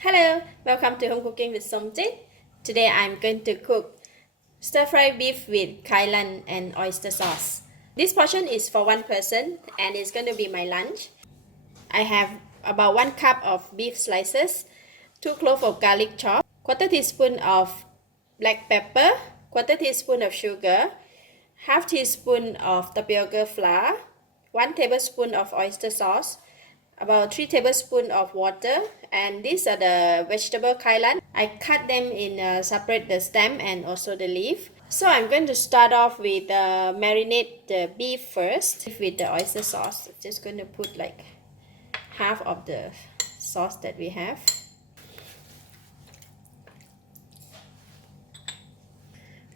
Hello, welcome to Home Cooking with Sautéing. Today I'm going to cook stir-fry beef with Kailan and oyster sauce. This portion is for one person and it's going to be my lunch. I have about 1 cup of beef slices, 2 cloves of garlic chopped, quarter teaspoon of black pepper, quarter teaspoon of sugar, half teaspoon of tapioca flour, 1 tablespoon of oyster sauce, about 3 tablespoons of water, and these are the vegetable kailan. I cut them in separate the stem and also the leaf. So I'm going to start off with marinate the beef first with the oyster sauce. I'm just going to put like half of the sauce that we have.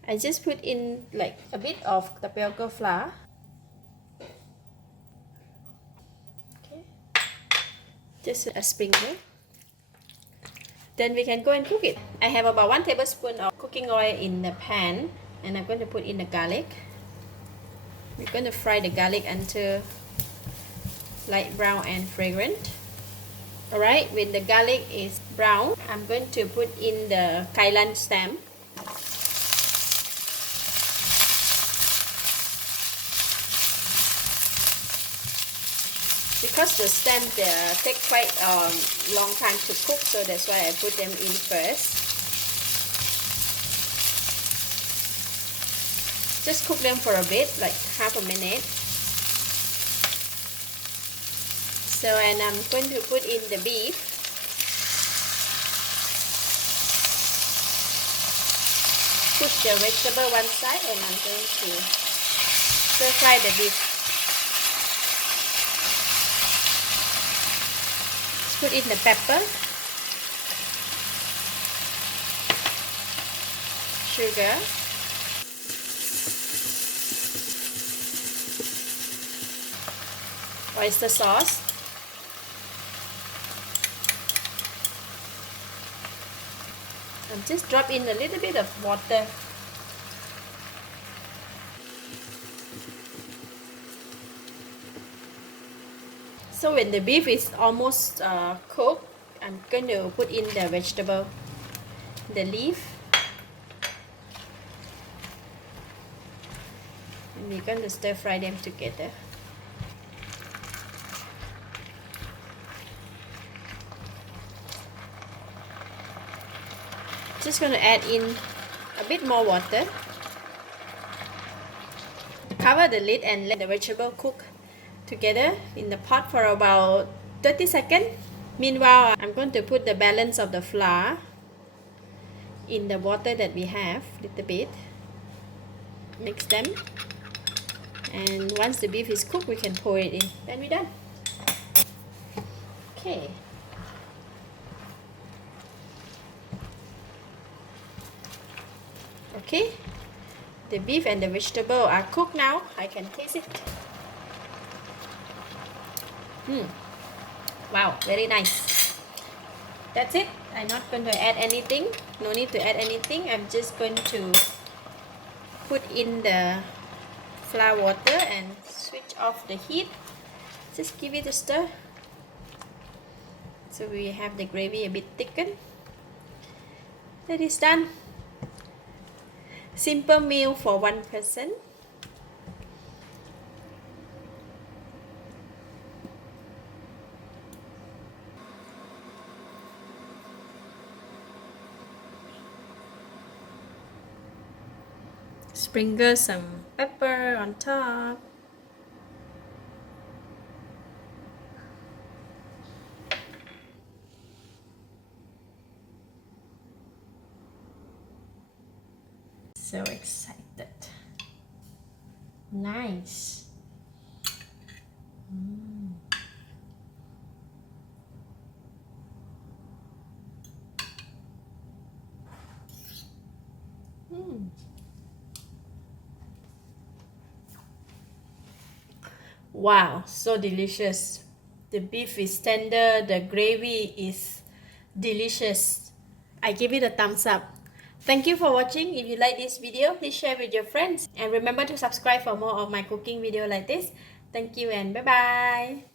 I just put in like a bit of tapioca flour. Okay, just a sprinkle. Then we can go and cook it. I have about 1 tablespoon of cooking oil in the pan, and I'm going to put in the garlic. We're going to fry the garlic until light brown and fragrant. Alright, when the garlic is brown, I'm going to put in the kylan stem. Because the stem take quite a long time to cook, so that's why I put them in first. Just cook them for a bit, like half a minute. So, and I'm going to put in the beef. Push the vegetable one side, and I'm going to stir fry the beef. Put in the pepper, sugar, oyster sauce, and just drop in a little bit of water. So when the beef is almost cooked, I'm going to put in the vegetable, the leaf, and we're going to stir fry them together. Just going to add in a bit more water. Cover the lid and let the vegetable cook together in the pot for about 30 seconds. Meanwhile, I'm going to put the balance of the flour in the water that we have, little bit. Mix them, and once the beef is cooked, we can pour it in. Then we're done. Okay. Okay, the beef and the vegetable are cooked now. I can taste it. Wow, very nice. That's it. I'm not going to add anything. No need to add anything. I'm just going to put in the flour water and switch off the heat. Just give it a stir. So we have the gravy a bit thickened. That is done. Simple meal for one person. Sprinkle some pepper on top. So excited. Nice. Wow, so delicious. The beef is tender, the gravy is delicious. I give it a thumbs up. Thank you for watching. If you like this video, please share with your friends. And remember to subscribe for more of my cooking video like this. Thank you and bye-bye.